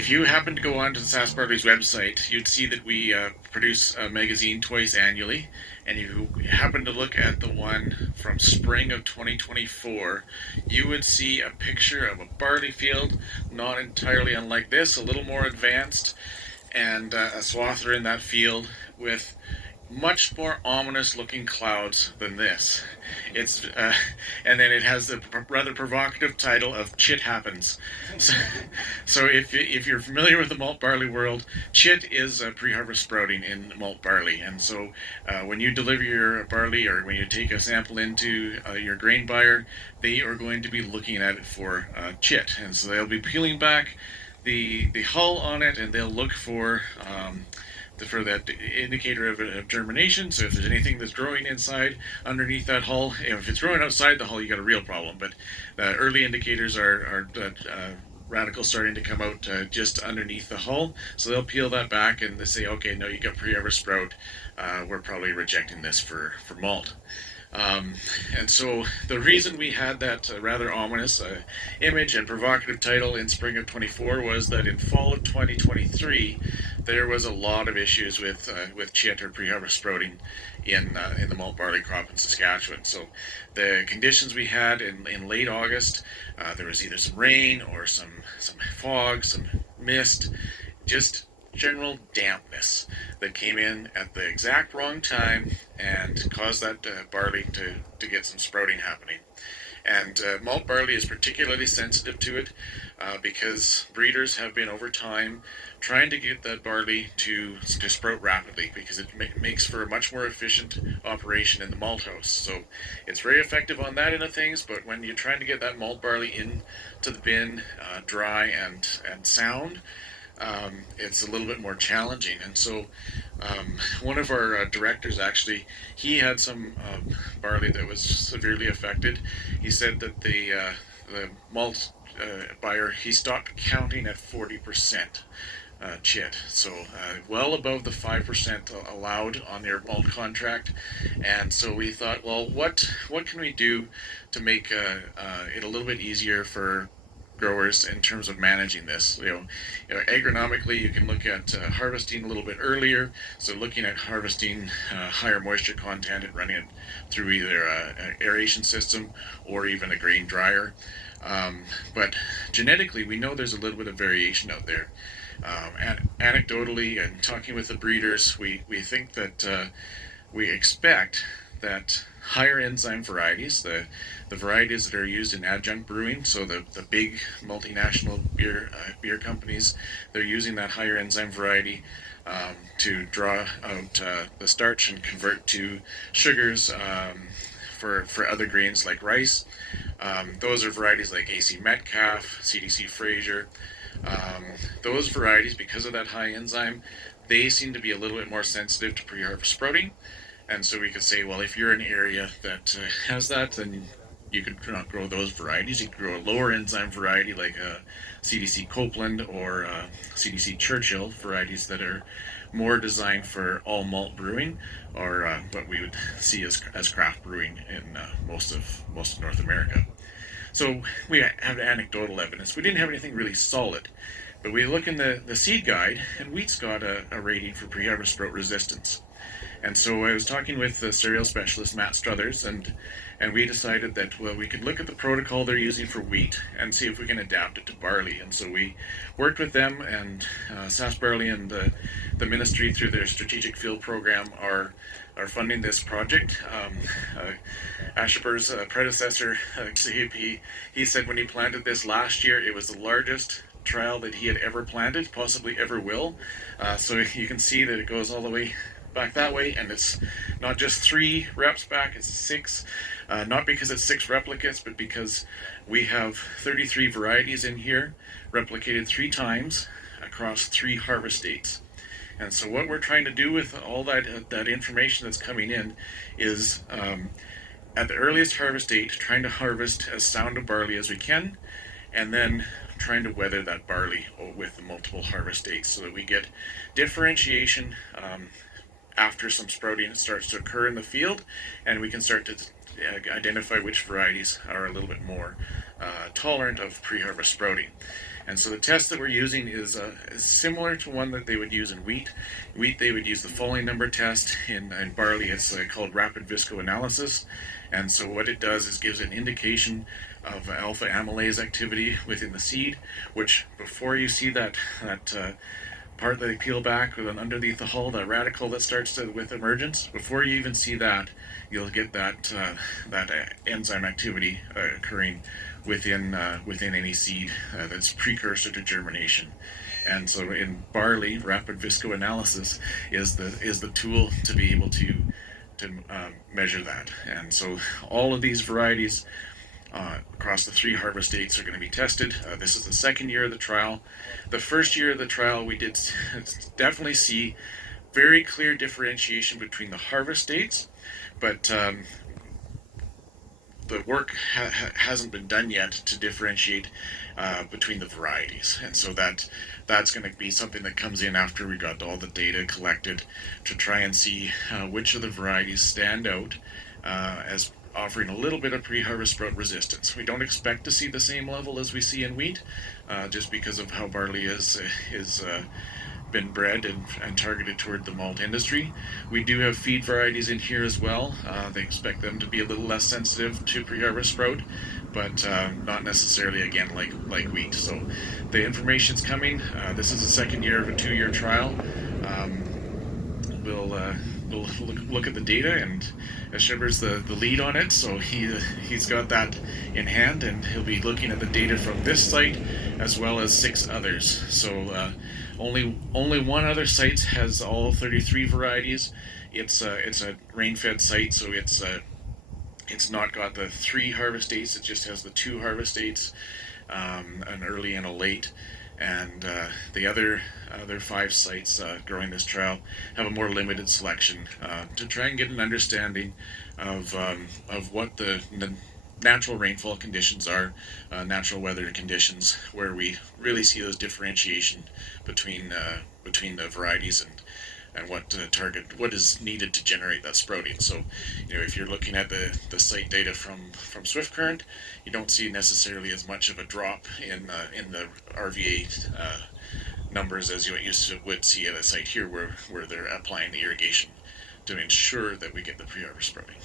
If you happen to go onto the SaskBarley's website, you'd see that we produce a magazine twice annually. And if you happen to look at the one from spring of 2024, you would see a picture of a barley field, not entirely unlike this, a little more advanced, and a swather in that field with much more ominous looking clouds than this. It's and then it has the rather provocative title of "Chit Happens." So, so if you're familiar with the malt barley world, chit is pre-harvest sprouting in malt barley, and so when you deliver your barley or when you take a sample into your grain buyer, they are going to be looking at it for chit, and so they'll be peeling back the hull on it, and they'll look for that indicator of germination. So if there's anything that's growing inside underneath that hull, if it's growing outside the hull, you got a real problem. But the early indicators are radicals starting to come out just underneath the hull. So they'll peel that back and they say, okay, no, you got pre-harvest sprout. We're probably rejecting this for malt. And so the reason we had that rather ominous image and provocative title in spring of 24 was that in fall of 2023 there was a lot of issues with chit or pre-harvest sprouting in the malt barley crop in Saskatchewan. So the conditions we had in late August, there was either some rain or some fog, some mist, just general dampness that came in at the exact wrong time and caused that barley to get some sprouting happening. And malt barley is particularly sensitive to it because breeders have been over time trying to get that barley to sprout rapidly because it makes for a much more efficient operation in the malt house. So it's very effective on that end of things, but when you're trying to get that malt barley into the bin dry and sound, it's a little bit more challenging. And so one of our directors actually, he had some barley that was severely affected. He said that the malt buyer, he stopped counting at 40% chit, so well above the 5% allowed on their malt contract. And so we thought, well, what can we do to make it a little bit easier for growers in terms of managing this? Agronomically, you can look at harvesting a little bit earlier. So looking at harvesting higher moisture content and running it through either an aeration system or even a grain dryer. But genetically, we know there's a little bit of variation out there. Anecdotally, and talking with the breeders, we think that we expect that higher enzyme varieties, the varieties that are used in adjunct brewing, so the big multinational beer companies, they're using that higher enzyme variety to draw out the starch and convert to sugars for other grains like rice. Those are varieties like AC Metcalf, CDC Fraser. Those varieties, because of that high enzyme, they seem to be a little bit more sensitive to pre-harvest sprouting. And so we could say, well, if you're in an area that has that, then you could not grow those varieties. You could grow a lower enzyme variety like a CDC Copeland or CDC Churchill, varieties that are more designed for all malt brewing, or what we would see as craft brewing in most of North America. So we have anecdotal evidence. We didn't have anything really solid, but we look in the seed guide, and wheat's got a rating for pre-harvest sprout resistance. And so I was talking with the cereal specialist, Matt Struthers, and we decided that, well, we could look at the protocol they're using for wheat and see if we can adapt it to barley. And so we worked with them, and SaskBarley and the ministry through their strategic field program are funding this project. Asheper's predecessor, he said when he planted this last year, it was the largest trial that he had ever planted, possibly ever will. So you can see that it goes all the way back that way, and it's not just 3 reps back, it's 6. Not because it's 6 replicates, but because we have 33 varieties in here, replicated 3 times across 3 harvest dates. And so what we're trying to do with all that information that's coming in is at the earliest harvest date, trying to harvest as sound a barley as we can, and then trying to weather that barley with the multiple harvest dates so that we get differentiation after some sprouting starts to occur in the field, and we can start to identify which varieties are a little bit more tolerant of pre-harvest sprouting. And so the test that we're using is similar to one that they would use in wheat. Wheat, they would use the falling number test. In barley, it's called rapid viscoanalysis. And so what it does is gives an indication of alpha amylase activity within the seed, which before you see that part that they peel back with underneath the hull, that radicle that starts with emergence, before you even see that, you'll get that enzyme activity occurring within any seed that's precursor to germination. And so in barley, rapid viscoanalysis is the tool to be able to measure that. And so all of these varieties across the 3 harvest dates are going to be tested. This is the second year of the trial. The first year of the trial, we did definitely see very clear differentiation between the harvest dates, but the work hasn't been done yet to differentiate between the varieties, and so that's going to be something that comes in after we got all the data collected to try and see which of the varieties stand out as offering a little bit of pre-harvest sprout resistance. We don't expect to see the same level as we see in wheat, just because of how barley is been bred and targeted toward the malt industry. We do have feed varieties in here as well. They expect them to be a little less sensitive to pre-harvest sprout, but not necessarily, again, like wheat. So the information's coming. This is the second year of a 2-year trial. We'll look at the data, and Shiver's the lead on it, so he's got that in hand, and he'll be looking at the data from this site as well as 6 others. So only one other site has all 33 varieties. It's a rain-fed site, so it's not got the 3 harvest dates. It just has the 2 harvest dates, an early and a late. And the other 5 sites growing this trial have a more limited selection to try and get an understanding of what the natural rainfall conditions are, natural weather conditions, where we really see those differentiation between the varieties and what is needed to generate that sprouting. So, if you're looking at the site data from Swift Current, you don't see necessarily as much of a drop in the RVA numbers as you would see at a site here where they're applying the irrigation to ensure that we get the pre-harvest sprouting.